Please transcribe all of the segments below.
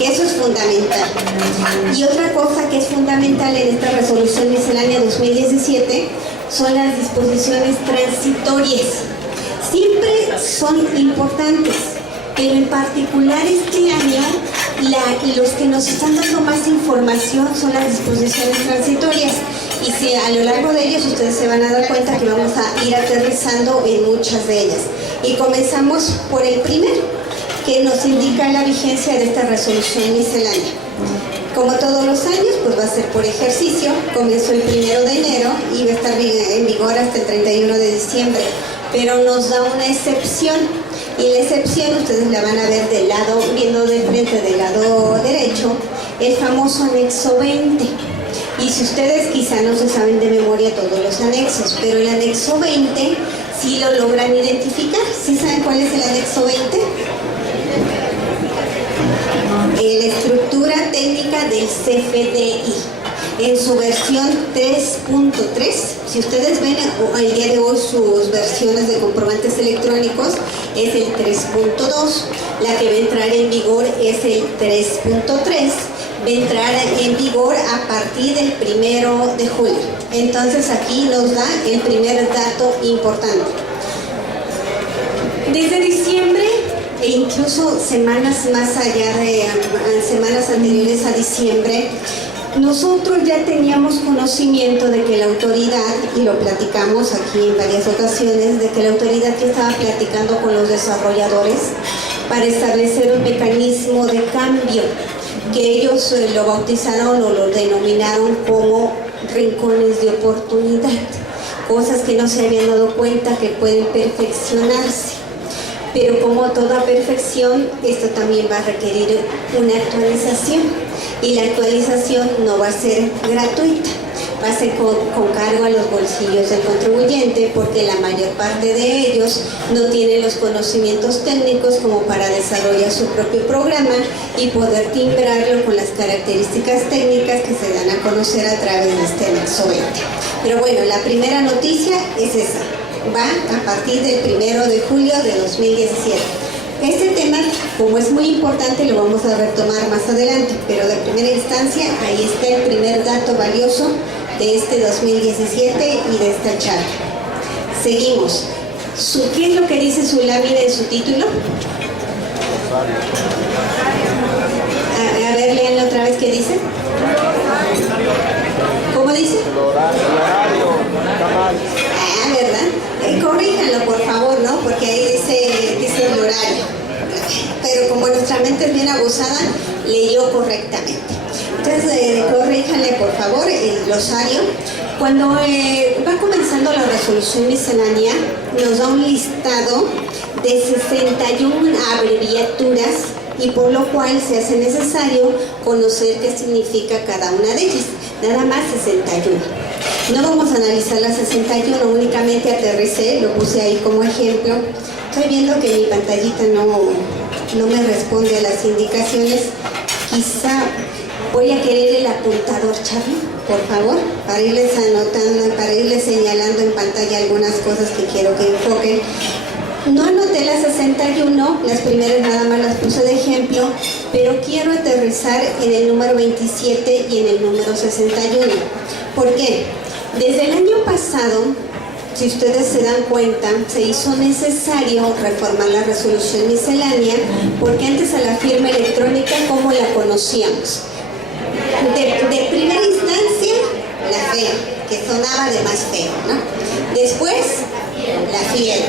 que eso es fundamental. Y otra cosa que es fundamental en esta resolución miscelánea 2017 son las disposiciones transitorias. Siempre son importantes, pero en particular este año los que nos están dando más información son las disposiciones transitorias. Y si a lo largo de ellos ustedes se van a dar cuenta que vamos a ir aterrizando en muchas de ellas. Y comenzamos por el primero, que nos indica la vigencia de esta resolución miscelánea. Como todos los años, pues va a ser por ejercicio. Comenzó el 1 de enero y va a estar en vigor hasta el 31 de diciembre. Pero nos da una excepción. Y la excepción ustedes la van a ver del lado, viendo de frente del lado derecho, el famoso anexo 20. Y si ustedes quizá no se saben de memoria todos los anexos, pero el anexo 20 sí lo logran identificar. ¿Sí saben cuál es el anexo 20? La estructura técnica del CFDI. En su versión 3.3, si ustedes ven el día de hoy sus versiones de comprobantes electrónicos, es el 3.2, la que va a entrar en vigor es el 3.3, va a entrar en vigor a partir del 1 de julio. Entonces aquí nos da el primer dato importante. Desde diciembre e incluso semanas más allá de semanas anteriores a diciembre, nosotros ya teníamos conocimiento de que la autoridad, y lo platicamos aquí en varias ocasiones, de que la autoridad ya estaba platicando con los desarrolladores para establecer un mecanismo de cambio, que ellos lo bautizaron o lo denominaron como rincones de oportunidad, cosas que no se habían dado cuenta que pueden perfeccionarse. Pero como toda perfección, esto también va a requerir una actualización. Y la actualización no va a ser gratuita, va a ser con cargo a los bolsillos del contribuyente, porque la mayor parte de ellos no tienen los conocimientos técnicos como para desarrollar su propio programa y poder timbrarlo con las características técnicas que se dan a conocer a través de este anexo 20. Pero bueno, la primera noticia es esa, va a partir del 1 de julio de 2017. Este tema, como es muy importante, lo vamos a retomar más adelante, pero de primera instancia, ahí está el primer dato valioso de este 2017 y de esta charla. Seguimos. ¿Qué es lo que dice su lámina en su título? A ver, léanlo otra vez, ¿qué dice? ¿Cómo dice? El horario, ¿verdad? Corríjanlo, por favor, ¿no? Porque ahí dice el horario. Pero como nuestra mente es bien abusada, leyó correctamente. Entonces, corríjanle, por favor, el glosario. Cuando va comenzando la resolución miscelánea, nos da un listado de 61 abreviaturas, y por lo cual se hace necesario conocer qué significa cada una de ellas. Nada más 61. No vamos a analizar las 61, únicamente aterricé, lo puse ahí como ejemplo. Estoy viendo que mi pantallita no me responde a las indicaciones. Quizá voy a querer el apuntador, Charlie, por favor, para irles anotando, para irles señalando en pantalla algunas cosas que quiero que enfoquen. No anoté las 61, las primeras nada más las puse de ejemplo, pero quiero aterrizar en el número 27 y en el número 61. ¿Por qué? Desde el año pasado, si ustedes se dan cuenta, se hizo necesario reformar la resolución miscelánea, porque antes a la firma electrónica, ¿cómo la conocíamos? De primera instancia, la fea, que sonaba de más feo, ¿no? Después, la fiel.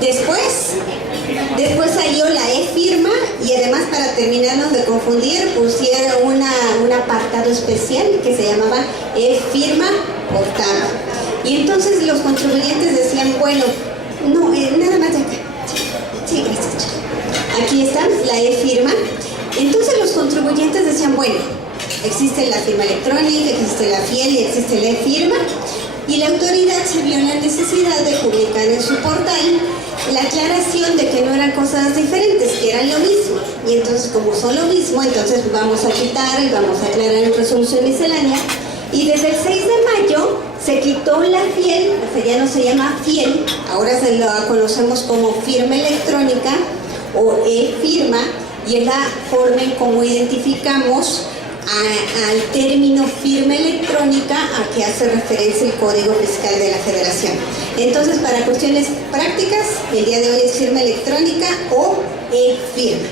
Después salió la e-firma, y además, para terminarnos de confundir, pusieron un apartado especial que se llamaba e-firma portada. Y entonces los contribuyentes decían, bueno, no, nada más de acá. Sí, gracias. Aquí está la e-firma. Entonces los contribuyentes decían, bueno, existe la firma electrónica, existe la fiel y existe la e-firma. Y la autoridad se vio en la necesidad de publicar en su portal la aclaración de que no eran cosas diferentes, que eran lo mismo. Y entonces, como son lo mismo, entonces vamos a quitar y vamos a aclarar en resolución miscelánea. Y desde el 6 de mayo se quitó la fiel, o sea, ya no se llama fiel, ahora se lo conocemos como firma electrónica o e-firma, y es la forma en cómo identificamos al término firma electrónica a que hace referencia el Código Fiscal de la Federación. Entonces, para cuestiones prácticas, el día de hoy es firma electrónica o e-firma.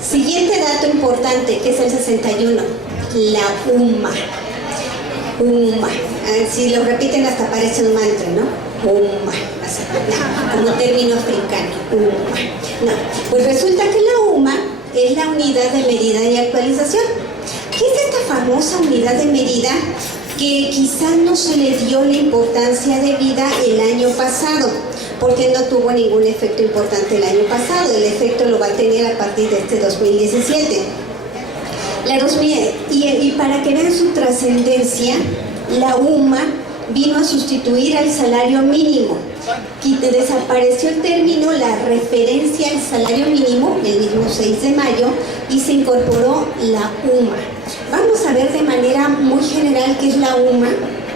Siguiente dato importante, que es el 61, la UMA. UMA. Si lo repiten hasta parece un mantra, ¿no? UMA. Como término africano. UMA. No. Pues resulta que la UMA es la unidad de medida y actualización. ¿Qué es esta famosa unidad de medida que quizás no se le dio la importancia debida el año pasado? Porque no tuvo ningún efecto importante el año pasado. El efecto lo va a tener a partir de este 2017. Y para que vean su trascendencia, la UMA vino a sustituir al salario mínimo. Desapareció el término, la referencia al salario mínimo, el mismo 6 de mayo, y se incorporó la UMA. Vamos a ver de manera muy general qué es la UMA,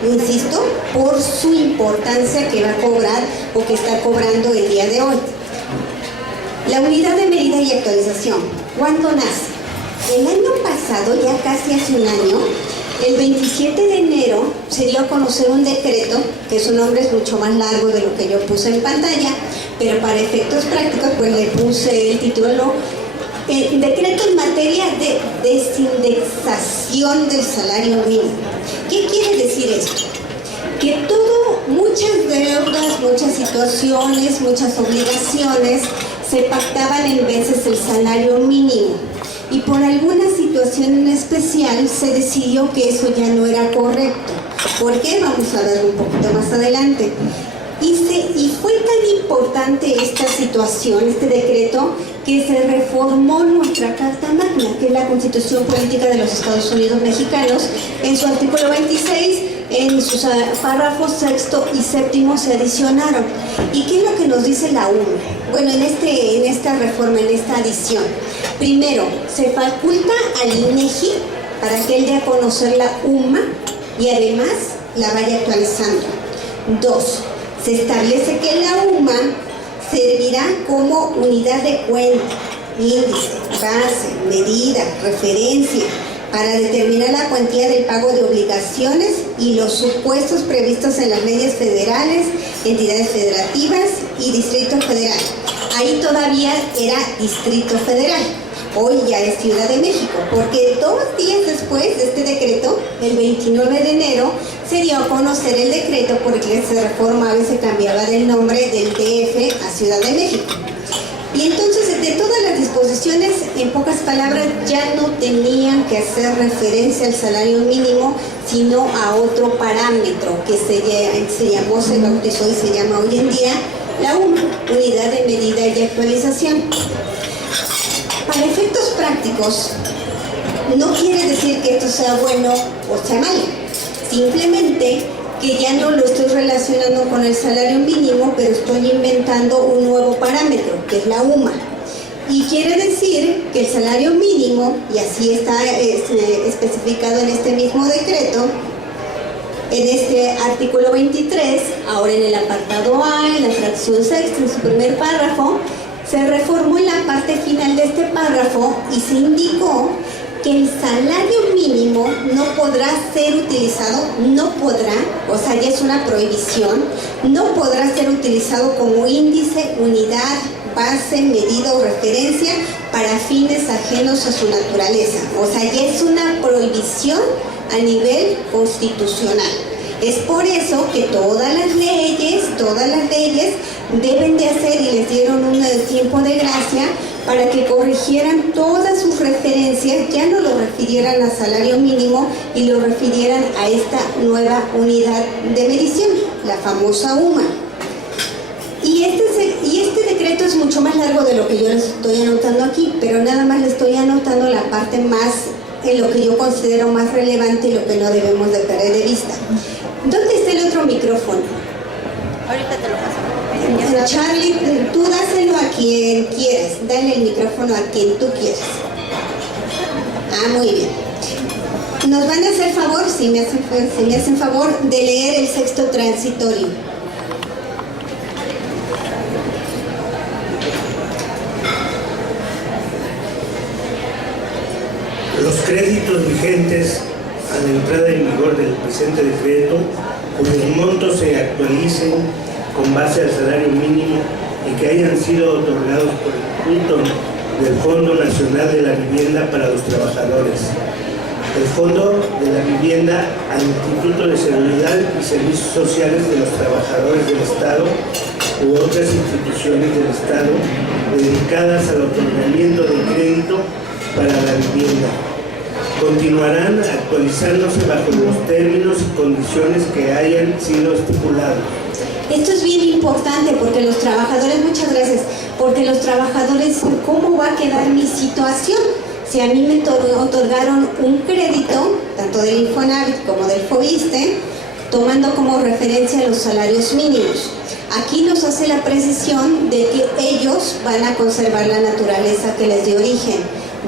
insisto, por su importancia que va a cobrar o que está cobrando el día de hoy. La unidad de medida y actualización, ¿cuándo nace? El año pasado, ya casi hace un año, el 27 de enero se dio a conocer un decreto, que su nombre es mucho más largo de lo que yo puse en pantalla, pero para efectos prácticos pues le puse el título, decreto en materia de desindexación del salario mínimo. ¿Qué quiere decir esto? Que muchas deudas, muchas situaciones, muchas obligaciones se pactaban en veces el salario mínimo. Y por alguna situación en especial se decidió que eso ya no era correcto. ¿Por qué? Vamos a verlo un poquito más adelante. Y fue tan importante esta situación, este decreto, que se reformó nuestra Carta Magna, que es la Constitución Política de los Estados Unidos Mexicanos, en su artículo 26, en sus párrafos 6º y 7º se adicionaron. ¿Y qué es lo que nos dice la UMA? Bueno, en esta reforma, en esta adición, primero, se faculta al INEGI para que él dé a conocer la UMA y además la vaya actualizando. 2. Se establece que la UMA servirá como unidad de cuenta, índice, base, medida, referencia, para determinar la cuantía del pago de obligaciones y los supuestos previstos en las leyes federales, entidades federativas y Distrito Federal. Ahí todavía era Distrito Federal, hoy ya es Ciudad de México, porque 2 días después de este decreto, el 29 de enero, se dio a conocer el decreto porque se reformaba y se cambiaba del nombre del DF a Ciudad de México. Y entonces, de todas las disposiciones, en pocas palabras, ya no tenían que hacer referencia al salario mínimo, sino a otro parámetro que se bautizó y se llama hoy en día la UMA, Unidad de Medida y Actualización. Para efectos prácticos, no quiere decir que esto sea bueno o sea malo, simplemente que ya no lo estoy relacionando con el salario mínimo, pero estoy inventando un nuevo parámetro, que es la UMA. Y quiere decir que el salario mínimo, y así está especificado en este mismo decreto, en este artículo 23, ahora en el apartado A, en la fracción sexta, en su primer párrafo, se reformó en la parte final de este párrafo y se indicó que el salario mínimo no podrá ser utilizado, o sea, ya es una prohibición, no podrá ser utilizado como índice, unidad, base, medida o referencia para fines ajenos a su naturaleza. O sea, ya es una prohibición a nivel constitucional. Es por eso que todas las leyes deben de hacer, y les dieron un tiempo de gracia, para que corrigieran todas sus referencias, ya no lo refirieran a salario mínimo y lo refirieran a esta nueva unidad de medición, la famosa UMA. Y este decreto es mucho más largo de lo que yo les estoy anotando aquí, pero nada más les estoy anotando la parte más, en lo que yo considero más relevante y lo que no debemos de perder de vista. ¿Dónde está el otro micrófono? Ahorita te lo paso. Charlie, tú dáselo a quien quieras, dale el micrófono a quien tú quieras. Ah, muy bien. Nos van a hacer favor, si me hacen favor, de leer el sexto transitorio. créditos vigentes a la entrada en vigor del presente decreto, cuyos montos se actualicen con base al salario mínimo y que hayan sido otorgados por el instituto del Fondo Nacional de la Vivienda para los Trabajadores, el Fondo de la Vivienda al Instituto de Seguridad y Servicios Sociales de los Trabajadores del Estado u otras instituciones del Estado dedicadas al otorgamiento de crédito para la vivienda. Continuarán actualizándose bajo los términos y condiciones que hayan sido estipulados. Esto es bien importante porque los trabajadores, muchas gracias, porque los trabajadores, ¿cómo va a quedar mi situación? Si a mí me otorgaron un crédito, tanto del Infonavit como del FOVISSSTE, tomando como referencia los salarios mínimos. Aquí nos hace la precisión de que ellos van a conservar la naturaleza que les dio origen.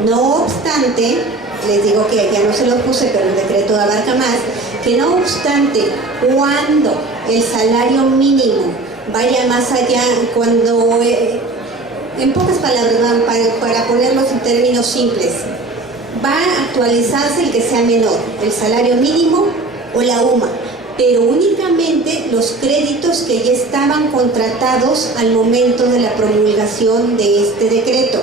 No obstante, les digo que ya no se lo puse, pero el decreto abarca más, que no obstante, cuando el salario mínimo vaya más allá, cuando, en pocas palabras, para ponerlos en términos simples, va a actualizarse el que sea menor, el salario mínimo o la UMA, pero únicamente los créditos que ya estaban contratados al momento de la promulgación de este decreto.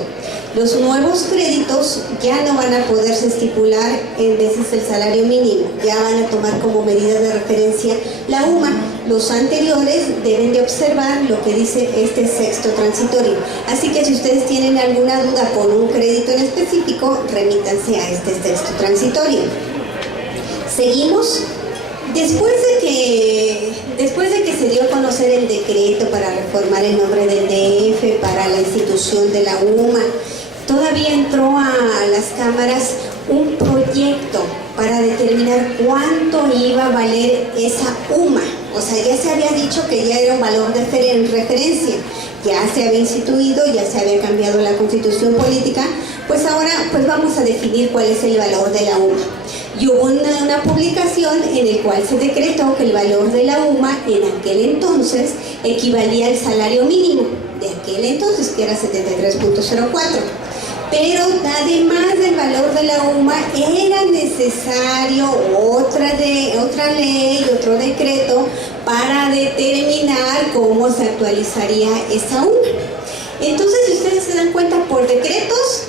Los nuevos créditos ya no van a poderse estipular en veces el salario mínimo, ya van a tomar como medida de referencia la UMA. Los anteriores deben de observar lo que dice este sexto transitorio. Así que si ustedes tienen alguna duda con un crédito en específico, remítanse a este sexto transitorio. Seguimos. Después de que se dio a conocer el decreto para reformar el nombre del DF para la institución de la UMA, todavía entró a las cámaras un proyecto para determinar cuánto iba a valer esa UMA. O sea, ya se había dicho que ya era un valor de referencia, ya se había instituido, ya se había cambiado la constitución política, pues ahora pues vamos a definir cuál es el valor de la UMA. Y hubo una publicación en la cual se decretó que el valor de la UMA en aquel entonces equivalía al salario mínimo de aquel entonces, que era 73.04. Pero además del valor de la UMA era necesario otra ley, otro decreto para determinar cómo se actualizaría esa UMA. Entonces, si ustedes se dan cuenta, por decretos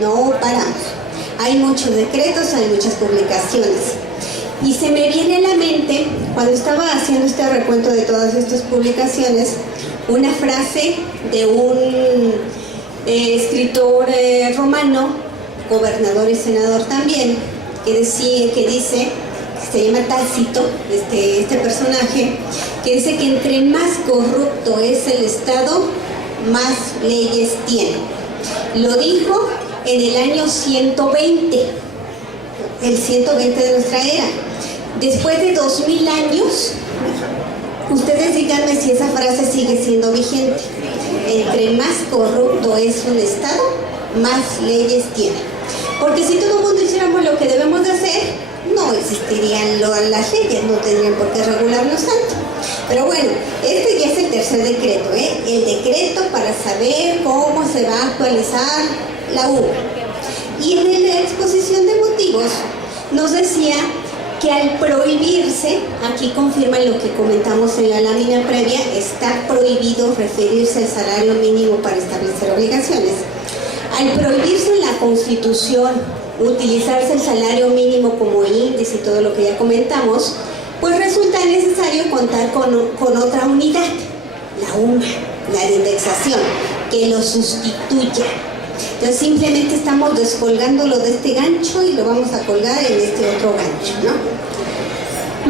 no paramos. Hay muchos decretos, hay muchas publicaciones. Y se me viene a la mente, cuando estaba haciendo este recuento de todas estas publicaciones, una frase de un escritor romano, gobernador y senador también, que dice, se llama Tácito, este personaje, que dice que entre más corrupto es el Estado, más leyes tiene. Lo dijo en el año 120, el 120 de nuestra era. Después de 2000 años, ustedes díganme si esa frase sigue siendo vigente. Entre más corrupto es un Estado, más leyes tiene. Porque si todo el mundo hiciéramos lo que debemos de hacer, no existirían las leyes, no tendrían por qué regularnos tanto. Pero bueno, este ya es el tercer decreto, el decreto para saber cómo se va a actualizar la UMA. Y en la exposición de motivos nos decía que al prohibirse, aquí confirman lo que comentamos en la lámina previa, está prohibido referirse al salario mínimo para establecer obligaciones. Al prohibirse en la Constitución utilizarse el salario mínimo como índice y todo lo que ya comentamos, pues resulta necesario contar con otra unidad, la UMA, la de indexación, que lo sustituya. Entonces simplemente estamos descolgándolo de este gancho y lo vamos a colgar en este otro gancho, ¿no?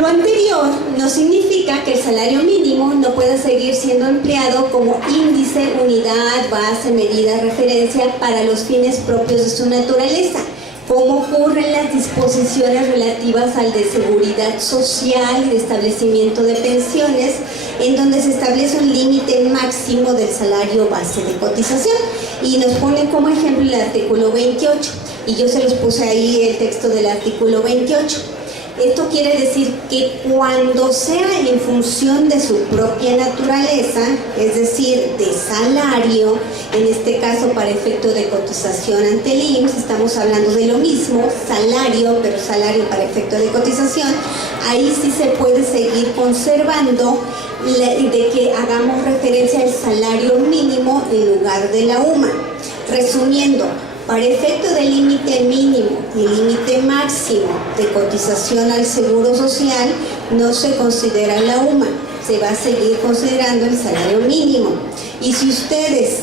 Lo anterior no significa que el salario mínimo no pueda seguir siendo empleado como índice, unidad, base, medida, referencia para los fines propios de su naturaleza, como ocurre en las disposiciones relativas al de seguridad social y de establecimiento de pensiones, en donde se establece un límite máximo del salario base de cotización. Y nos pone como ejemplo el artículo 28, y yo se los puse ahí el texto del artículo 28. Esto quiere decir que cuando sea en función de su propia naturaleza, es decir, de salario, en este caso para efecto de cotización ante el IMSS, estamos hablando de lo mismo, salario, pero salario para efecto de cotización, ahí sí se puede seguir conservando de que hagamos referencia al salario mínimo en lugar de la UMA. Resumiendo, para efecto del límite mínimo y límite máximo de cotización al Seguro Social, no se considera la UMA, se va a seguir considerando el salario mínimo. Y si ustedes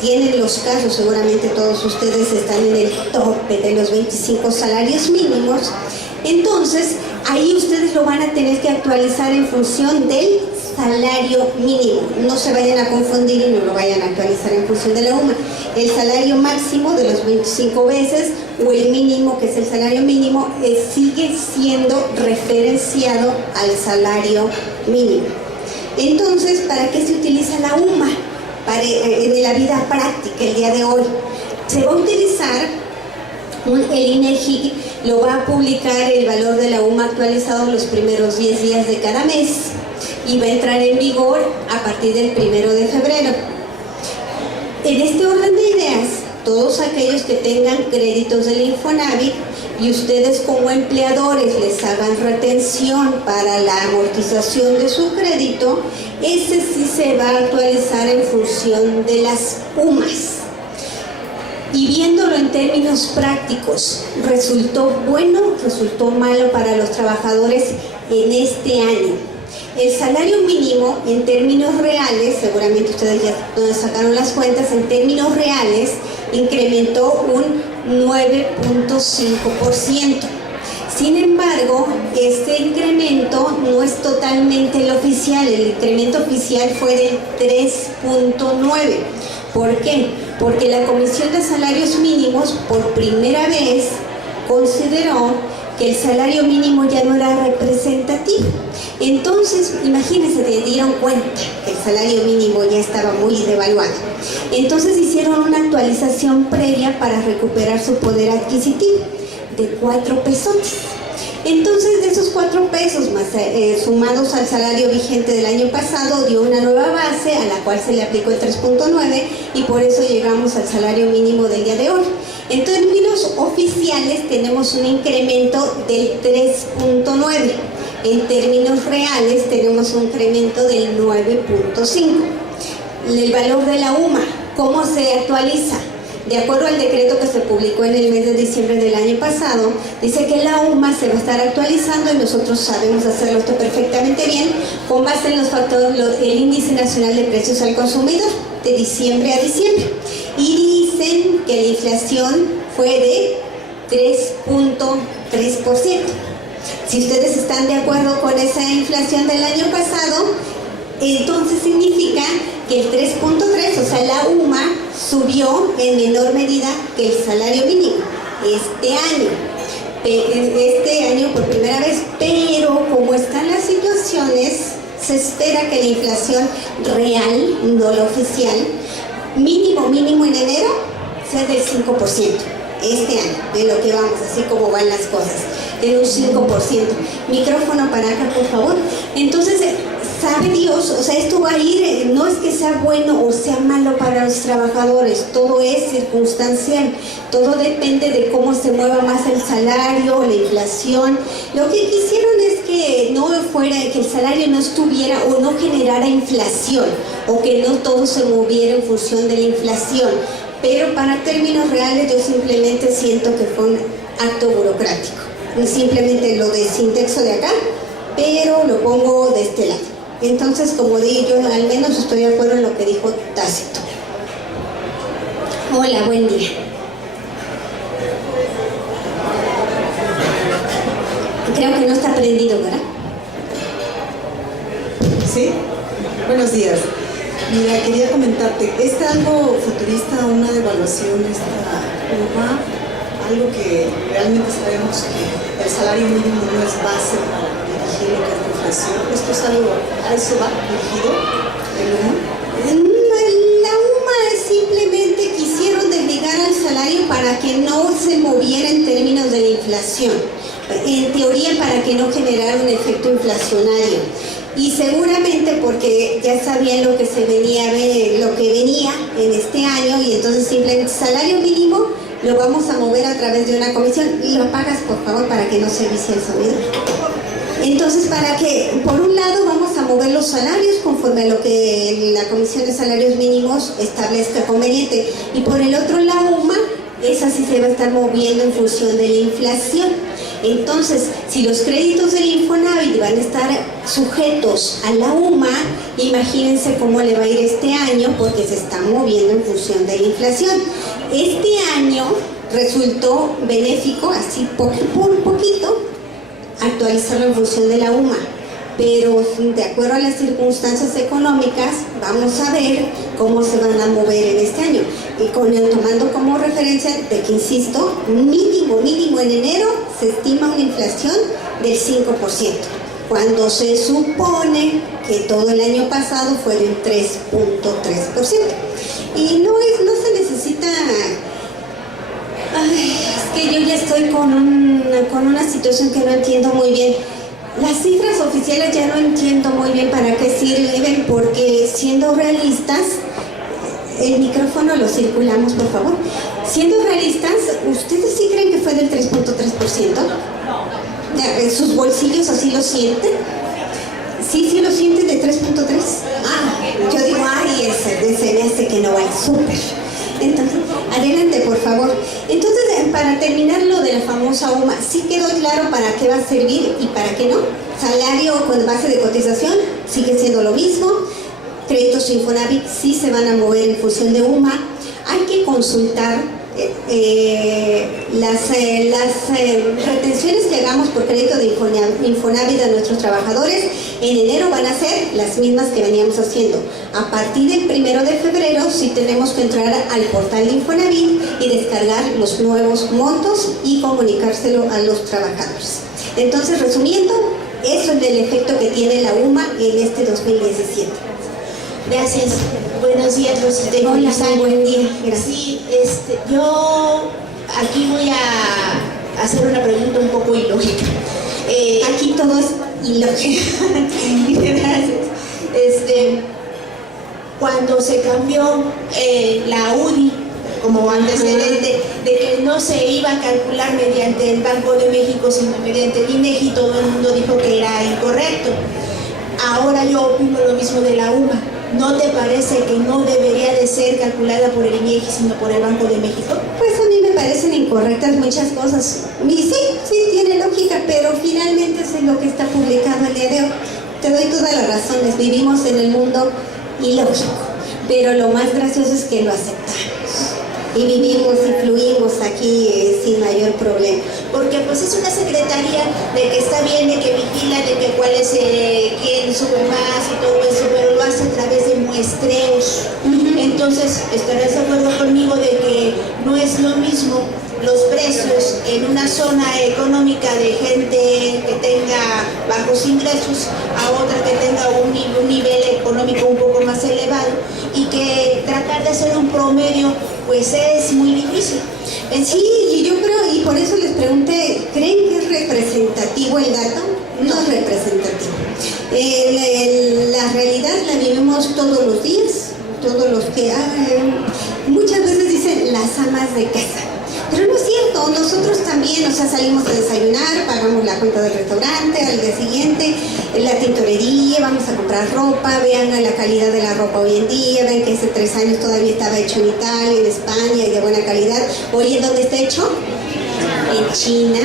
tienen los casos, seguramente todos ustedes están en el tope de los 25 salarios mínimos, entonces ahí ustedes lo van a tener que actualizar en función del salario mínimo. No se vayan a confundir y no lo vayan a actualizar en función de la UMA. El salario máximo de los 25 veces o el mínimo, que es el salario mínimo, sigue siendo referenciado al salario mínimo. Entonces, ¿para qué se utiliza la UMA? En la vida práctica, el día de hoy. Se va a utilizar, el INEGI lo va a publicar el valor de la UMA actualizado los primeros 10 días de cada mes y va a entrar en vigor a partir del 1 de febrero. En este orden de ideas, todos aquellos que tengan créditos del Infonavit y ustedes como empleadores les hagan retención para la amortización de su crédito, ese sí se va a actualizar en función de las UMAs. Y viéndolo en términos prácticos, ¿resultó bueno o resultó malo para los trabajadores en este año? El salario mínimo en términos reales, seguramente ustedes ya sacaron las cuentas, en términos reales incrementó un 9.5%. Sin embargo, este incremento no es totalmente el oficial, el incremento oficial fue del 3.9%. ¿Por qué? Porque la Comisión de Salarios Mínimos por primera vez consideró que el salario mínimo ya no era representativo. Entonces, imagínense, se dieron cuenta que el salario mínimo ya estaba muy devaluado. Entonces hicieron una actualización previa para recuperar su poder adquisitivo de 4 pesos. Entonces, de esos 4 pesos más sumados al salario vigente del año pasado, dio una nueva base a la cual se le aplicó el 3.9 y por eso llegamos al salario mínimo del día de hoy. En términos oficiales tenemos un incremento del 3.9. En términos reales tenemos un incremento del 9.5. El valor de la UMA, ¿cómo se actualiza? De acuerdo al decreto que se publicó en el mes de diciembre del año pasado, dice que la UMA se va a estar actualizando y nosotros sabemos hacerlo esto perfectamente bien con base en los factores, el índice nacional de precios al consumidor de diciembre a diciembre. Y dicen que la inflación fue de 3.3%. Si ustedes están de acuerdo con esa inflación del año pasado, entonces significa que el 3.3, o sea, la UMA subió en menor medida que el salario mínimo este año por primera vez, pero como están las situaciones, se espera que la inflación real, no la oficial, mínimo en enero, sea del 5%. Este año, de lo que vamos, así como van las cosas, de un 5%. Micrófono para acá, por favor. Entonces, sabe Dios, o sea, esto va a ir, no es que sea bueno o sea malo para los trabajadores, todo es circunstancial, todo depende de cómo se mueva más el salario, la inflación. Lo que quisieron es que no fuera, que el salario no estuviera o no generara inflación, o que no todo se moviera en función de la inflación. Pero para términos reales yo simplemente siento que fue un acto burocrático. Simplemente lo desindexo de acá, pero lo pongo de este lado. Entonces, como digo, yo al menos estoy de acuerdo en lo que dijo Tácito. Hola, buen día. Creo que no está prendido, ¿verdad? Sí, buenos días. Mira, quería comentarte, ¿es algo futurista una devaluación esta UMA? Algo que realmente sabemos que el salario mínimo no es base para dirigir lo que es la inflación. ¿Esto es algo, a eso va dirigido el UMA? La UMA es simplemente quisieron desligar al salario para que no se moviera en términos de la inflación. en teoría para que no generara un efecto inflacionario. Y seguramente porque ya sabían lo que venía en este año, y entonces simplemente salario mínimo lo vamos a mover a través de una comisión. Y lo apagas, por favor, para que no se vicie el sonido. Entonces, para que, por un lado, vamos a mover los salarios conforme a lo que la Comisión de Salarios Mínimos establezca conveniente. Y por el otro, la UMA, esa sí se va a estar moviendo en función de la inflación. Entonces, si los créditos del Infonavit van a estar sujetos a la UMA, imagínense cómo le va a ir este año, porque se está moviendo en función de la inflación. Este año resultó benéfico, así por un poquito, actualizarlo en función de la UMA, pero de acuerdo a las circunstancias económicas vamos a ver cómo se van a mover en este año, y tomando como referencia de que, insisto, mínimo en enero se estima una inflación del 5%, cuando se supone que todo el año pasado fue del 3.3%. Y no se necesita... Ay, es que yo ya estoy con una situación que no entiendo muy bien. Las cifras oficiales ya no entiendo muy bien para qué sirven, porque siendo realistas, el micrófono lo circulamos, por favor. Siendo realistas, ¿ustedes sí creen que fue del 3.3%? ¿En sus bolsillos así lo sienten? Sí lo sienten de 3.3%. Ah, yo digo, ay, ese me hace que no va al súper. Entonces, adelante, por favor. Entonces, para terminar lo de la famosa UMA, ¿sí quedó claro para qué va a servir y para qué no? Salario con base de cotización sigue siendo lo mismo. Créditos Infonavit sí se van a mover en función de UMA. Hay que consultar las retenciones que hagamos por crédito de Infonavit a nuestros trabajadores. En enero van a ser las mismas que veníamos haciendo. A partir del 1 de febrero sí tenemos que entrar al portal de Infonavit y descargar los nuevos montos y comunicárselo a los trabajadores. Entonces, resumiendo, eso es el efecto que tiene la UMA en este 2017. Gracias. Buenos días, Rosita. Hola, buen día. Gracias. Sí, yo aquí voy a hacer una pregunta un poco ilógica. Aquí todo es ilógico. Gracias. Cuando se cambió la UDI como antecedente de que no se iba a calcular mediante el Banco de México, sino mediante el INEGI, todo el mundo dijo que era incorrecto. Ahora yo opino lo mismo de la UMA. ¿No te parece que no debería de ser calculada por el INEGI, sino por el Banco de México? Pues a mí me parecen incorrectas muchas cosas. Y sí, tiene lógica, pero finalmente es lo que está publicado el día de hoy. Te doy todas las razones. Vivimos en el mundo ilógico, pero lo más gracioso es que lo aceptamos. Y vivimos y fluimos aquí sin mayor problema. Porque pues es una secretaría de que está bien, de que vigila, de que cuál es quién sube más y todo eso, pero lo hace a través de muestreos. Entonces, estarás de acuerdo conmigo de que no es lo mismo los precios en una zona económica de gente que tenga bajos ingresos a otra que tenga un nivel económico un poco más elevado, y que tratar de hacer un promedio pues es muy difícil. Sí, y yo creo, y por eso les pregunté, ¿creen que es representativo el dato? No es representativo. La realidad la vivimos todos los días, todos los que muchas veces dicen las amas de casa. Pero no es cierto, nosotros también, salimos a desayunar, pagamos la cuenta del restaurante, al día siguiente la tintorería, vamos a comprar ropa, vean la calidad de la ropa hoy en día, ven que hace 3 años todavía estaba hecho en Italia, en España y de buena calidad. Hoy, ¿en dónde está hecho? En China.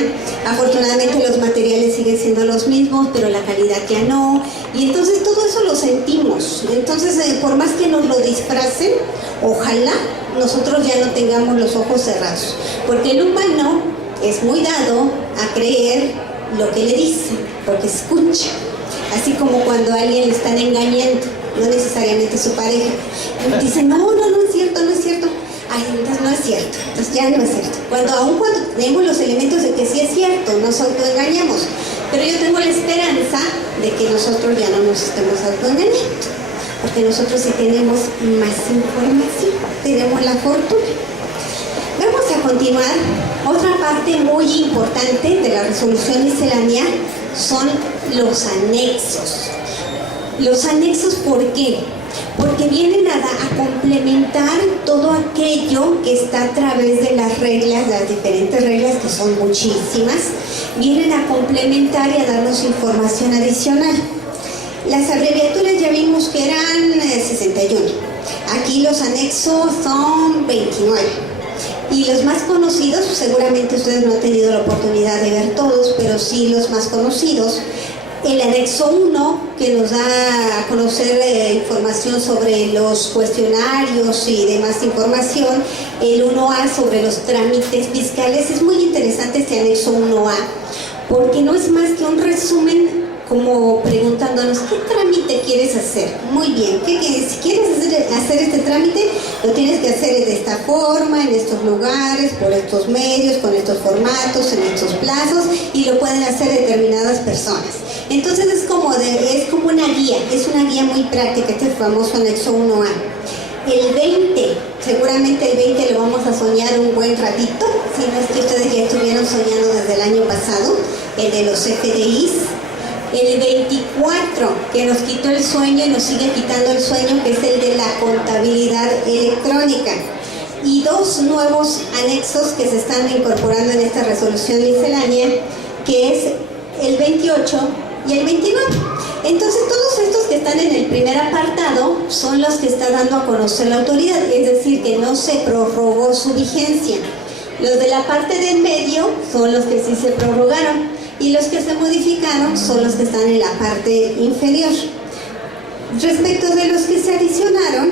Afortunadamente los materiales siguen siendo los mismos, pero la calidad ya no. Y entonces todo eso lo sentimos. Entonces, por más que nos lo disfracen, ojalá nosotros ya no tengamos los ojos cerrados. Porque el humano es muy dado a creer lo que le dicen, porque escucha. Así como cuando a alguien le están engañando, no necesariamente su pareja. Dicen, no es cierto, no es cierto. Ay, entonces no es cierto, entonces ya no es cierto. Aun cuando tenemos los elementos de que sí es cierto, nos autoengañamos. Pero yo tengo la esperanza de que nosotros ya no nos estemos autoengañando, porque nosotros sí tenemos más información, tenemos la fortuna. Vamos a continuar Otra parte muy importante de la resolución miscelánea son los anexos. Los anexos, ¿por qué? Porque vienen a complementar todo aquello que está a través de las reglas, las diferentes reglas, que son muchísimas, vienen a complementar y a darnos información adicional. Las abreviaturas ya vimos que eran 61. Aquí los anexos son 29. Y los más conocidos, seguramente ustedes no han tenido la oportunidad de ver todos, pero sí los más conocidos. El anexo 1, que nos da a conocer información sobre los cuestionarios y demás información. El 1A sobre los trámites fiscales. Es muy interesante este anexo 1A, porque no es más que un resumen, como preguntándonos, ¿qué trámite quieres hacer? Muy bien, si quieres hacer este trámite, lo tienes que hacer de esta forma, en estos lugares, por estos medios, con estos formatos, en estos plazos, y lo pueden hacer determinadas personas. Entonces es como una guía, es una guía muy práctica, este famoso anexo 1A. El 20, seguramente el 20 lo vamos a soñar un buen ratito, si no es que ustedes ya estuvieron soñando desde el año pasado, el de los FDIs. El 24, que nos quitó el sueño y nos sigue quitando el sueño, que es el de la contabilidad electrónica. Y dos nuevos anexos que se están incorporando en esta resolución miscelánea, que es el 28 y el 29. Entonces todos estos que están en el primer apartado son los que está dando a conocer la autoridad, es decir, que no se prorrogó su vigencia. Los de la parte de en medio son los que sí se prorrogaron, y los que se modificaron son los que están en la parte inferior. Respecto de los que se adicionaron,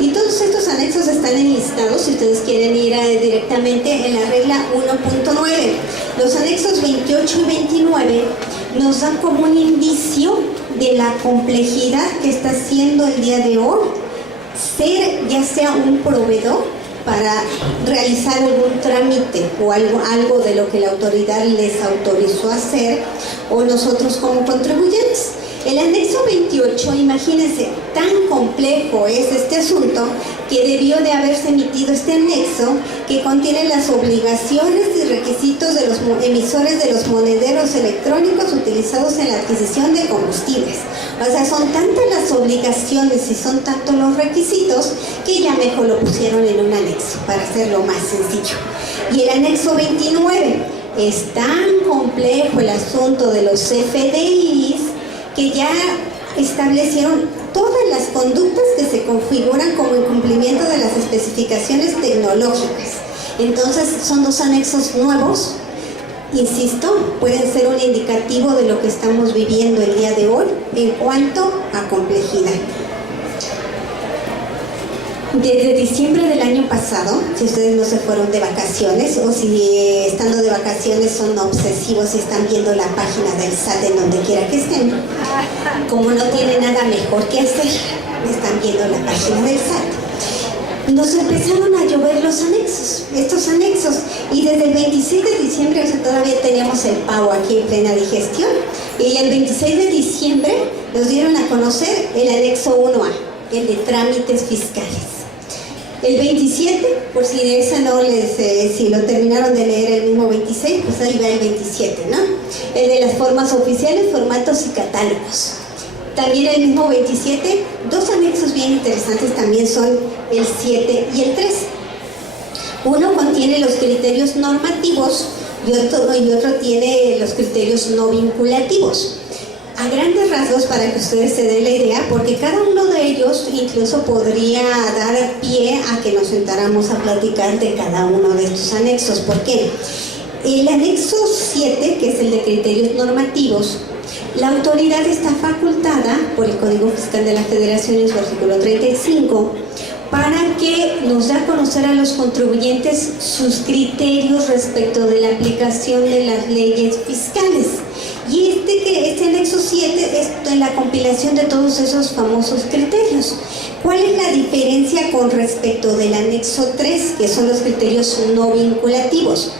y todos estos anexos están enlistados si ustedes quieren ir directamente en la regla 1.9. Los anexos 28 y 29 nos dan como un indicio de la complejidad que está haciendo el día de hoy ser ya sea un proveedor para realizar algún trámite o algo de lo que la autoridad les autorizó hacer, o nosotros como contribuyentes. El anexo 28, imagínense, tan complejo es este asunto que debió de haberse emitido este anexo, que contiene las obligaciones y requisitos de los emisores de los monederos electrónicos utilizados en la adquisición de combustibles. O sea, son tantas las obligaciones y son tantos los requisitos que ya mejor lo pusieron en un anexo para hacerlo más sencillo. Y el anexo 29, es tan complejo el asunto de los FDIs que ya establecieron todas las conductas que se configuran como incumplimiento de las especificaciones tecnológicas. Entonces son dos anexos nuevos, insisto, pueden ser un indicativo de lo que estamos viviendo el día de hoy en cuanto a complejidad. Desde diciembre del año pasado, si ustedes no se fueron de vacaciones o si estando de vacaciones son obsesivos y están viendo la página del SAT en donde quiera que estén, como no tienen nada mejor que hacer, están viendo la página del SAT. Nos empezaron a llover los anexos, estos anexos, y desde el 26 de diciembre, o sea, todavía teníamos el pavo aquí en plena digestión, y el 26 de diciembre nos dieron a conocer el anexo 1A, el de trámites fiscales. El 27, por si esa no si lo terminaron de leer el mismo 26, pues ahí va el 27, ¿no? El de las formas oficiales, formatos y catálogos. También el mismo 27, dos anexos bien interesantes también son el 7 y el 3. Uno contiene los criterios normativos y otro tiene los criterios no vinculativos. A grandes rasgos, para que ustedes se den la idea, porque cada uno de ellos incluso podría dar pie a que nos sentáramos a platicar de cada uno de estos anexos. ¿Por qué? El anexo 7, que es el de criterios normativos, la autoridad está facultada por el Código Fiscal de la Federación en su artículo 35 para que nos dé a conocer a los contribuyentes sus criterios respecto de la aplicación de las leyes fiscales. Y este anexo 7 es la compilación de todos esos famosos criterios. ¿Cuál es la diferencia con respecto del anexo 3, que son los criterios no vinculativos?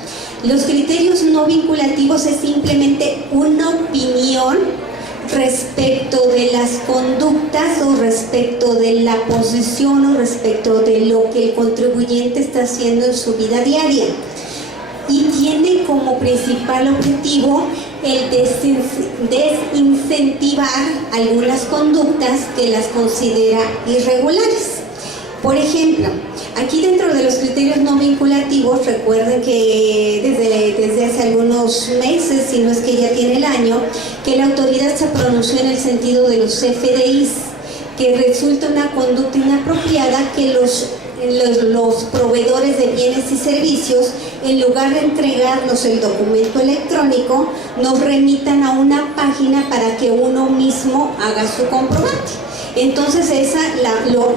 Los criterios no vinculativos es simplemente una opinión respecto de las conductas o respecto de la posición o respecto de lo que el contribuyente está haciendo en su vida diaria. y tiene como principal objetivo el desincentivar algunas conductas que las considera irregulares. Por ejemplo, aquí dentro de los criterios no vinculativos, recuerden que desde hace algunos meses, si no es que ya tiene el año, que la autoridad se pronunció en el sentido de los FDIs, que resulta una conducta inapropiada que los proveedores de bienes y servicios, en lugar de entregarnos el documento electrónico, nos remitan a una página para que uno mismo haga su comprobante. Entonces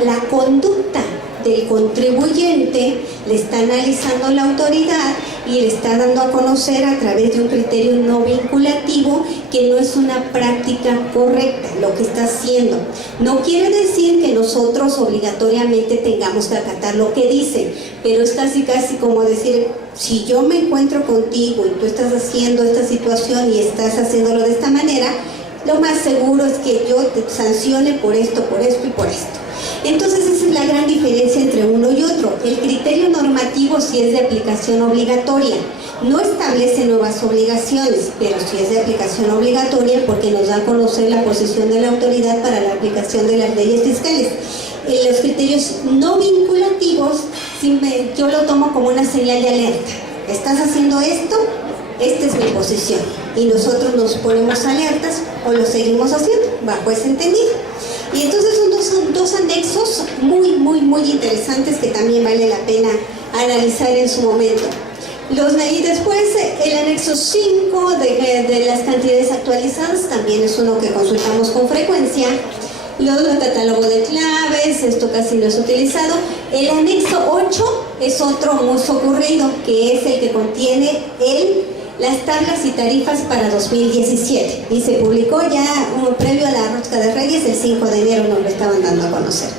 la conducta del contribuyente le está analizando la autoridad y le está dando a conocer a través de un criterio no vinculativo que no es una práctica correcta lo que está haciendo. No quiere decir que nosotros obligatoriamente tengamos que acatar lo que dicen, pero es casi como decir, si yo me encuentro contigo y tú estás haciendo esta situación y estás haciéndolo de esta manera, lo más seguro es que yo te sancione por esto y por esto. Entonces esa es la gran diferencia entre uno y otro. El criterio normativo sí es de aplicación obligatoria, no establece nuevas obligaciones, pero sí es de aplicación obligatoria porque nos da a conocer la posición de la autoridad para la aplicación de las leyes fiscales. Los criterios no vinculativos, yo lo tomo como una señal de alerta. ¿Estás haciendo esto? Esta es mi posición. Y nosotros nos ponemos alertas o lo seguimos haciendo bajo ese entendido. Y entonces son dos anexos muy interesantes que también vale la pena analizar en su momento. Y después el anexo 5 de las cantidades actualizadas también es uno que consultamos con frecuencia. El catálogo de claves, esto casi no es utilizado. El anexo 8 es otro muy socorrido, que es el que contiene las tablas y tarifas para 2017 y se publicó ya previo a la Rosca de Reyes, el 5 de enero nos lo estaban dando a conocer.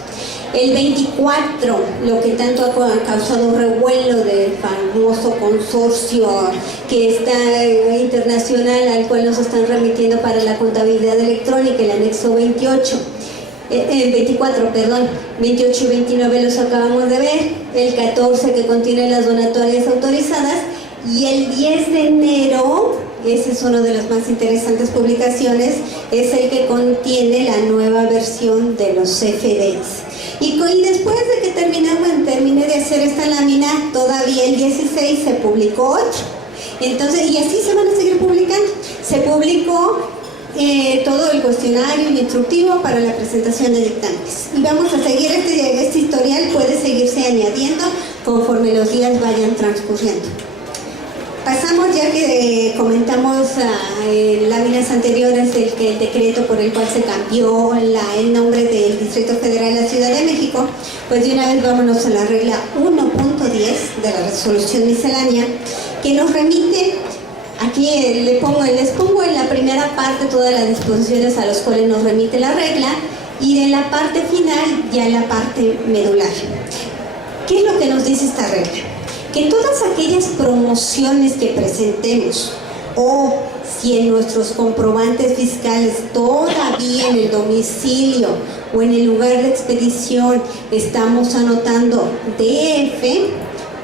El 24, lo que tanto ha causado revuelo del famoso consorcio que está internacional al cual nos están remitiendo para la contabilidad electrónica, el anexo 28. 28 y 29 los acabamos de ver, el 14 que contiene las donatorias autorizadas y el 10 de enero, ese es uno de las más interesantes publicaciones, es el que contiene la nueva versión de los CFDs. Y después de que terminé de hacer esta lámina, todavía el 16 se publicó otro. Entonces, y así se van a seguir publicando. Se publicó todo el cuestionario instructivo para la presentación de dictámenes. Y vamos a seguir, este historial puede seguirse añadiendo conforme los días vayan transcurriendo. Pasamos, ya que comentamos en láminas anteriores el decreto por el cual se cambió el nombre del Distrito Federal a la Ciudad de México, pues de una vez vámonos a la regla 1.10 de la resolución miscelánea, que nos remite, aquí les pongo en la primera parte todas las disposiciones a las cuales nos remite la regla, y en la parte final ya la parte medular. ¿Qué es lo que nos dice esta regla? Que todas aquellas promociones que presentemos o si en nuestros comprobantes fiscales todavía en el domicilio o en el lugar de expedición estamos anotando DF,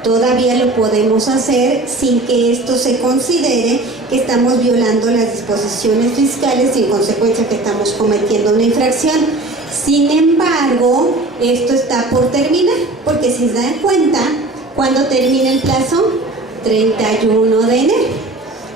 todavía lo podemos hacer sin que esto se considere que estamos violando las disposiciones fiscales y en consecuencia que estamos cometiendo una infracción. Sin embargo, esto está por terminar, porque si se dan cuenta, ¿cuándo termina el plazo? 31 de enero.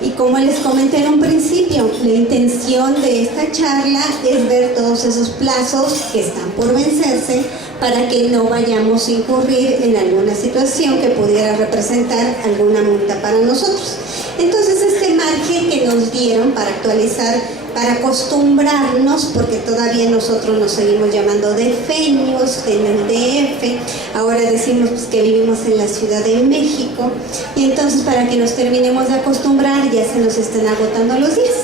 Y como les comenté en un principio, la intención de esta charla es ver todos esos plazos que están por vencerse para que no vayamos a incurrir en alguna situación que pudiera representar alguna multa para nosotros. Entonces, este margen que nos dieron para actualizar, para acostumbrarnos, porque todavía nosotros nos seguimos llamando defenios en el DF, ahora decimos pues, que vivimos en la Ciudad de México, y entonces para que nos terminemos de acostumbrar ya se nos están agotando los días.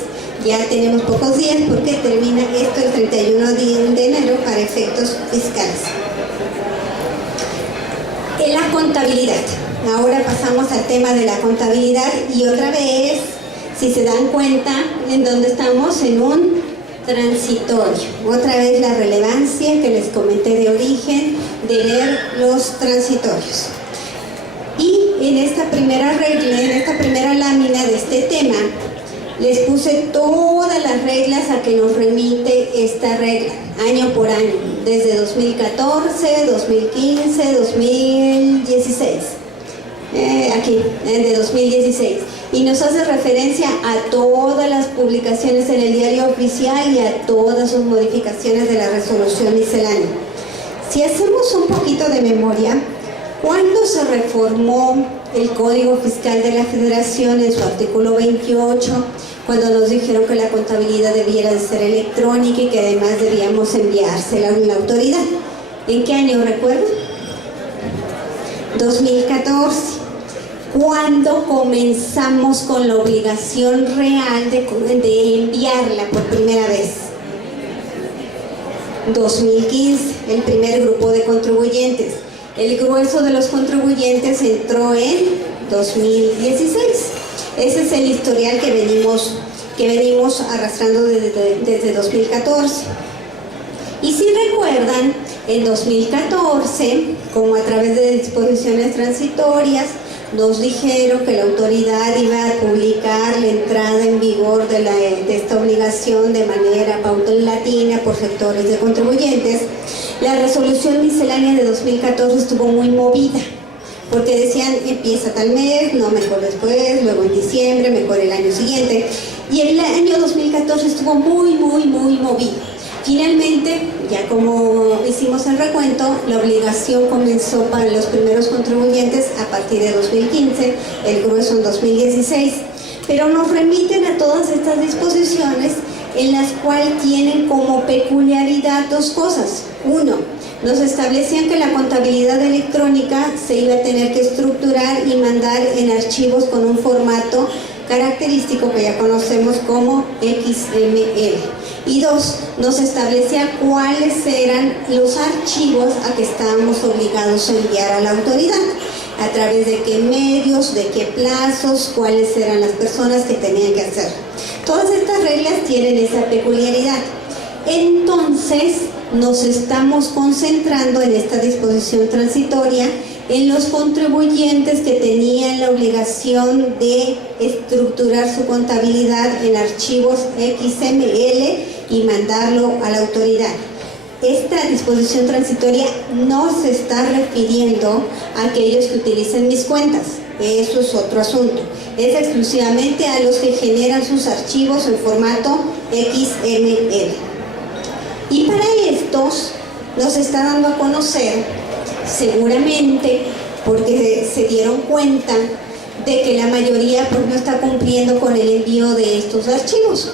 Ya tenemos pocos días porque termina esto el 31 de enero para efectos fiscales. En la contabilidad. Ahora pasamos al tema de la contabilidad y otra vez, si se dan cuenta, en donde estamos en un transitorio. Otra vez la relevancia que les comenté de origen de leer los transitorios. Y en esta primera regla, en esta primera lámina de este tema, les puse todas las reglas a que nos remite esta regla, año por año, desde 2014, 2015, 2016. Aquí, de 2016. Y nos hace referencia a todas las publicaciones en el diario oficial y a todas sus modificaciones de la resolución miscelánea. Si hacemos un poquito de memoria, ¿cuándo se reformó el Código Fiscal de la Federación en su artículo 28? Cuando nos dijeron que la contabilidad debiera de ser electrónica y que además debíamos enviársela a la autoridad. ¿En qué año recuerdan? 2014. ¿Cuándo comenzamos con la obligación real de enviarla por primera vez? 2015, el primer grupo de contribuyentes. El grueso de los contribuyentes entró en 2016. Ese es el historial que venimos arrastrando desde 2014. Y si recuerdan, en 2014, como a través de disposiciones transitorias, nos dijeron que la autoridad iba a publicar la entrada en vigor de esta obligación de manera paulatina por sectores de contribuyentes. La resolución miscelánea de 2014 estuvo muy movida, porque decían empieza tal mes, no, mejor después, luego en diciembre, mejor el año siguiente. Y el año 2014 estuvo muy movido. Finalmente, ya como hicimos el recuento, la obligación comenzó para los primeros contribuyentes a partir de 2015, el grueso en 2016, pero nos remiten a todas estas disposiciones en las cuales tienen como peculiaridad dos cosas. Uno, nos establecían que la contabilidad electrónica se iba a tener que estructurar y mandar en archivos con un formato característico que ya conocemos como XML. Y dos, nos establecía cuáles eran los archivos a que estábamos obligados a enviar a la autoridad, a través de qué medios, de qué plazos, cuáles eran las personas que tenían que hacer. Todas estas reglas tienen esa peculiaridad. Entonces, nos estamos concentrando en esta disposición transitoria en los contribuyentes que tenían la obligación de estructurar su contabilidad en archivos XML y mandarlo a la autoridad. Esta disposición transitoria no se está refiriendo a aquellos que utilicen mis cuentas, eso es otro asunto. Es exclusivamente a los que generan sus archivos en formato XML. Y para estos nos está dando a conocer, seguramente porque se dieron cuenta de que la mayoría pues no está cumpliendo con el envío de estos archivos,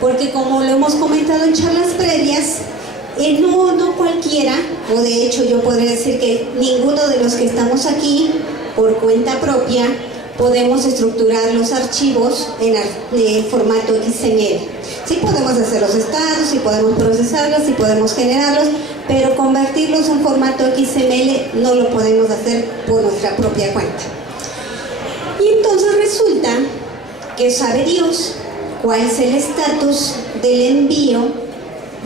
porque como lo hemos comentado en charlas previas, no cualquiera, o de hecho yo podría decir que ninguno de los que estamos aquí por cuenta propia podemos estructurar los archivos en formato XML. Sí podemos hacer los estados, sí podemos procesarlos, sí podemos generarlos, pero convertirlos en formato XML no lo podemos hacer por nuestra propia cuenta. Y entonces resulta que sabe Dios cuál es el estatus del envío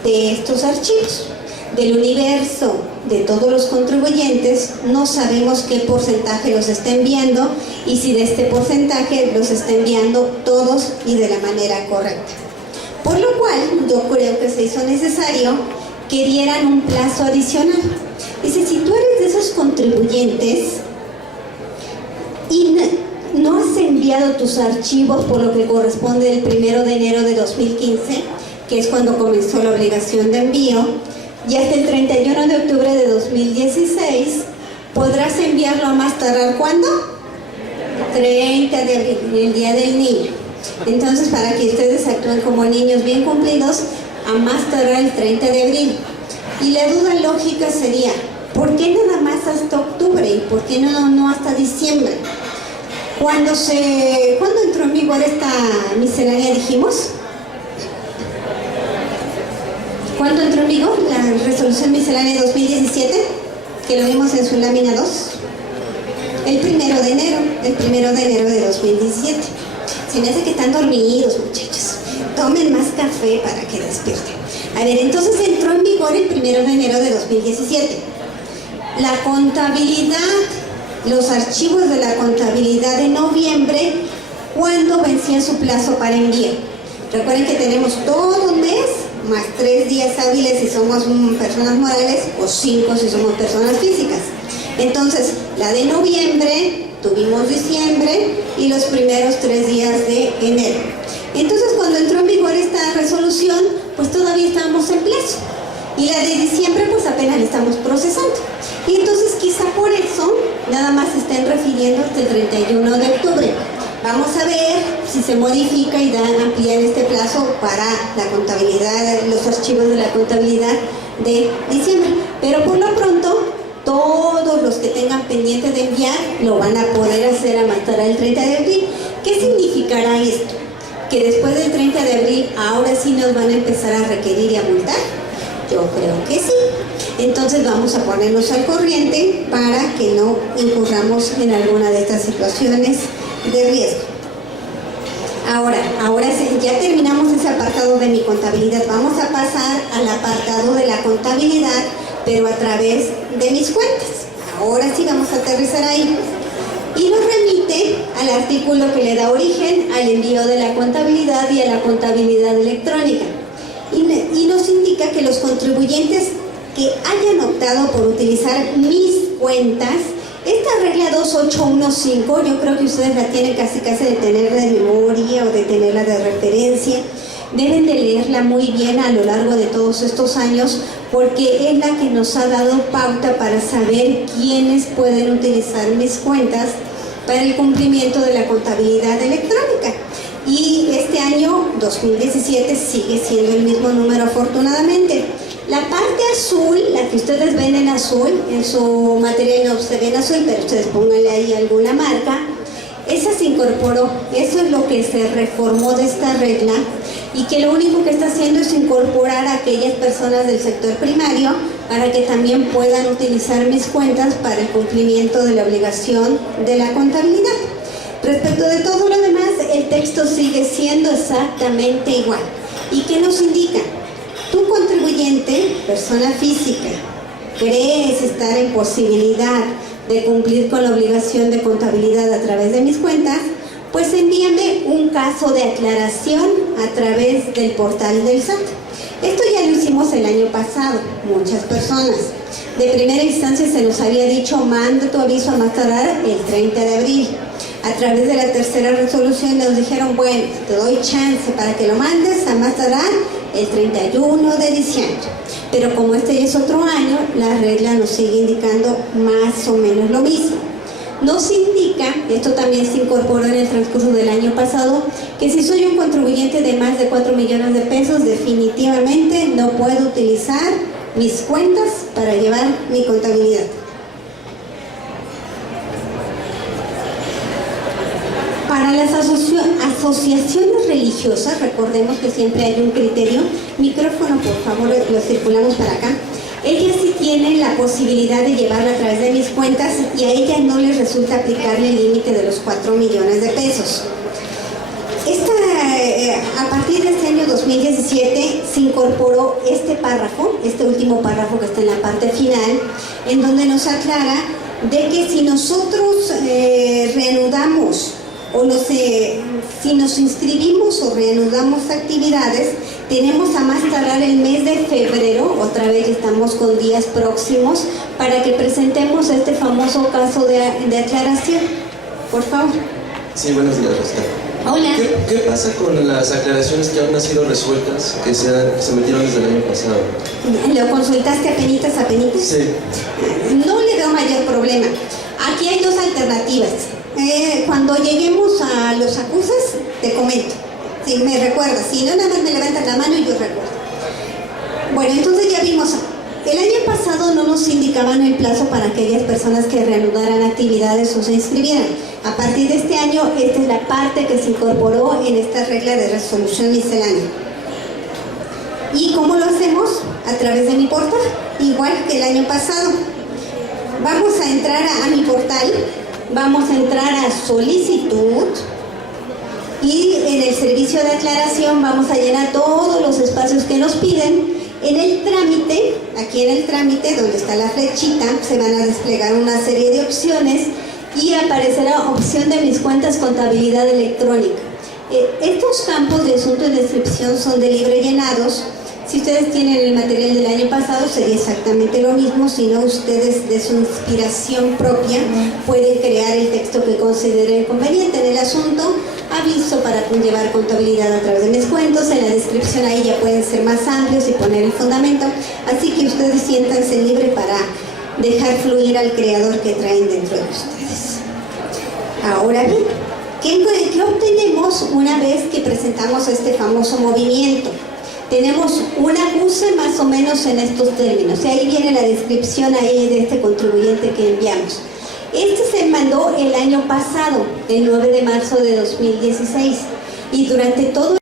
de estos archivos. Del universo de todos los contribuyentes no sabemos qué porcentaje los está enviando y si de este porcentaje los está enviando todos y de la manera correcta. Por lo cual yo creo que se hizo necesario que dieran un plazo adicional. Dice, si tú eres de esos contribuyentes y no has enviado tus archivos por lo que corresponde el 1 de enero de 2015, que es cuando comenzó la obligación de envío, y hasta el 31 de octubre de 2016, podrás enviarlo a más tardar, ¿cuándo? 30 de abril, el Día del Niño. Entonces, para que ustedes actúen como niños bien cumplidos, a más tardar el 30 de abril. Y la duda lógica sería, ¿por qué nada más hasta octubre? ¿Y por qué no hasta diciembre? ¿Cuándo entró en vigor esta miscelánea, dijimos? ¿Cuándo entró en vigor la resolución miscelánea 2017? Que lo vimos en su lámina 2. El 1 de enero de 2017. Se me hace que están dormidos, muchachos. Tomen más café para que despierten. A ver, entonces entró en vigor el 1 de enero de 2017. La contabilidad los archivos de la contabilidad de noviembre cuando vencía su plazo para envío. Recuerden que tenemos todo un mes más 3 días hábiles si somos personas morales o 5 si somos personas físicas. Entonces, la de noviembre, tuvimos diciembre y los primeros 3 días de enero. Entonces, cuando entró en vigor esta resolución, pues todavía estábamos en plazo. Y la de diciembre, pues apenas la estamos procesando. Y entonces, quizá por eso, nada más se estén refiriendo hasta el 31 de octubre. Vamos a ver si se modifica y dan ampliar este plazo para la contabilidad, los archivos de la contabilidad de diciembre. Pero por lo pronto, todos los que tengan pendiente de enviar lo van a poder hacer a más tardar el 30 de abril. ¿Qué significará esto? Que después del 30 de abril ahora sí nos van a empezar a requerir y a multar. Yo creo que sí. Entonces vamos a ponernos al corriente para que no incurramos en alguna de estas situaciones de riesgo. Ahora sí, ya terminamos ese apartado de mi contabilidad. Vamos a pasar al apartado de la contabilidad, pero a través de mis cuentas. Ahora sí vamos a aterrizar ahí. Y nos remite al artículo que le da origen al envío de la contabilidad y a la contabilidad electrónica. Y nos indica que los contribuyentes que hayan optado por utilizar mis cuentas, esta regla 2815, yo creo que ustedes la tienen casi de tener de memoria o de tenerla de referencia. Deben de leerla muy bien a lo largo de todos estos años, porque es la que nos ha dado pauta para saber quiénes pueden utilizar mis cuentas para el cumplimiento de la contabilidad electrónica. Y este año 2017 sigue siendo el mismo número, afortunadamente. La parte azul, la que ustedes ven en azul, en su material no se ve en azul, pero ustedes pónganle ahí alguna marca, esa se incorporó. Eso es lo que se reformó de esta regla, y que lo único que está haciendo es incorporar a aquellas personas del sector primario para que también puedan utilizar mis cuentas para el cumplimiento de la obligación de la contabilidad. Respecto de todo lo demás, el texto sigue siendo exactamente igual. ¿Y qué nos indica? Tu contribuyente, persona física, crees estar en posibilidad de cumplir con la obligación de contabilidad a través de mis cuentas, pues envíame un caso de aclaración a través del portal del SAT. Esto ya lo hicimos el año pasado, muchas personas. De primera instancia se nos había dicho, manda tu aviso a más tardar el 30 de abril. A través de la tercera resolución nos dijeron, bueno, te doy chance para que lo mandes a más tardar el 31 de diciembre. Pero como este ya es otro año, la regla nos sigue indicando más o menos lo mismo. Nos indica, esto también se incorporó en el transcurso del año pasado, que si soy un contribuyente de más de 4 millones de pesos, definitivamente no puedo utilizar mis cuentas para llevar mi contabilidad. Para las asociaciones religiosas, recordemos que siempre hay un criterio. Micrófono, por favor, lo circulamos para acá. Ellas sí tienen la posibilidad de llevarlo a través de mis cuentas y a ellas no les resulta aplicarle el límite de los 4 millones de pesos. A partir de este año 2017 se incorporó este párrafo, este último párrafo que está en la parte final, en donde nos aclara de que si nosotros reanudamos si nos inscribimos o reanudamos actividades, tenemos a más tardar el mes de febrero, otra vez estamos con días próximos, para que presentemos este famoso caso de aclaración. Por favor. Sí, buenos días, Rosca. Hola. ¿Qué pasa con las aclaraciones que aún no han sido resueltas, que se metieron desde el año pasado? ¿Lo consultaste apenitas? Sí. No le veo mayor problema. Aquí hay dos alternativas. Cuando lleguemos a los acusas, te comento. Si me recuerdas, si no, nada más me levantas la mano y yo recuerdo. Bueno, entonces ya vimos. El año pasado no nos indicaban el plazo para aquellas personas que reanudaran actividades o se inscribieran. A partir de este año, esta es la parte que se incorporó en esta regla de resolución miscelánea. ¿Y cómo lo hacemos? A través de mi portal, igual que el año pasado. Vamos a entrar a mi portal, vamos a entrar a solicitud y en el servicio de aclaración vamos a llenar todos los espacios que nos piden. En el trámite, aquí en el trámite donde está la flechita, se van a desplegar una serie de opciones y aparecerá opción de mis cuentas contabilidad electrónica. Estos campos de asunto y descripción son de libre llenados. Si ustedes tienen el material del año pasado sería exactamente lo mismo, si no ustedes de su inspiración propia pueden crear el texto que consideren conveniente. En el asunto, aviso para llevar contabilidad a través de mis cuentos, en la descripción ahí ya pueden ser más amplios y poner el fundamento, así que ustedes siéntanse libres para dejar fluir al creador que traen dentro de ustedes. Ahora bien, ¿qué obtenemos una vez que presentamos este famoso movimiento? Tenemos un acuse más o menos en estos términos, y ahí viene la descripción ahí de este contribuyente que enviamos. Este se mandó el año pasado, el 9 de marzo de 2016, y durante todo